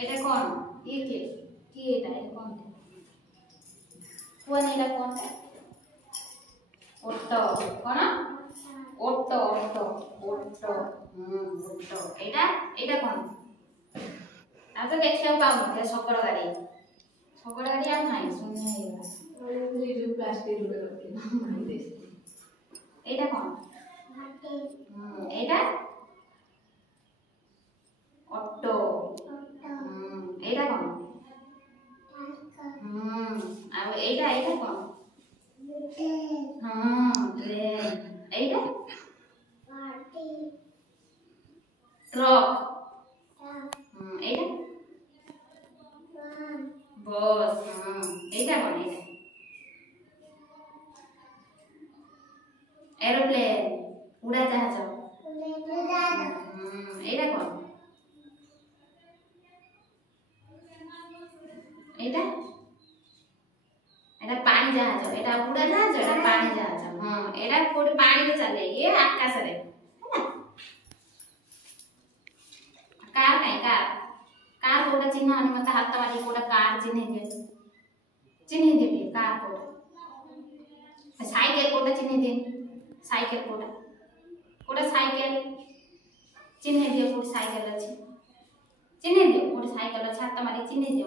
এটা কোন কি কে কি এটা কোন কোন এটা কোন অটো কোন অটো অটো অটো অটো এটা এটা কোন আচ্ছা দেখেও পাবো যে শকর গাড়ি আর নাই শুনে এই যে প্লাস্টিক রুলে এটা কোন এটা অটো এটা কোন আর এইটা এইটা কোন ট্রেন এইটা ট্রাক এইটা বস এইটা কোন এইটা এরোপ্লেন উড়াজাহাজ এইটা কোন এটা এটা পানি জাহাজ এটা উড়াজাহাজ এটা পানি জাহাজ এটা কোটি পানিতে চলে ये आकाशरे कार काय कार कोटा चिन्ह आणि मग हात मारी कोटा कार चिन्ह दे कार कोटा सायकल कोटा चिन्ह दे सायकल कोटा सायकल चिन्ह दे कोटा सायकल अछि चिन्ह दे कोटा सायकल अछि हात मारी चिन्ह दे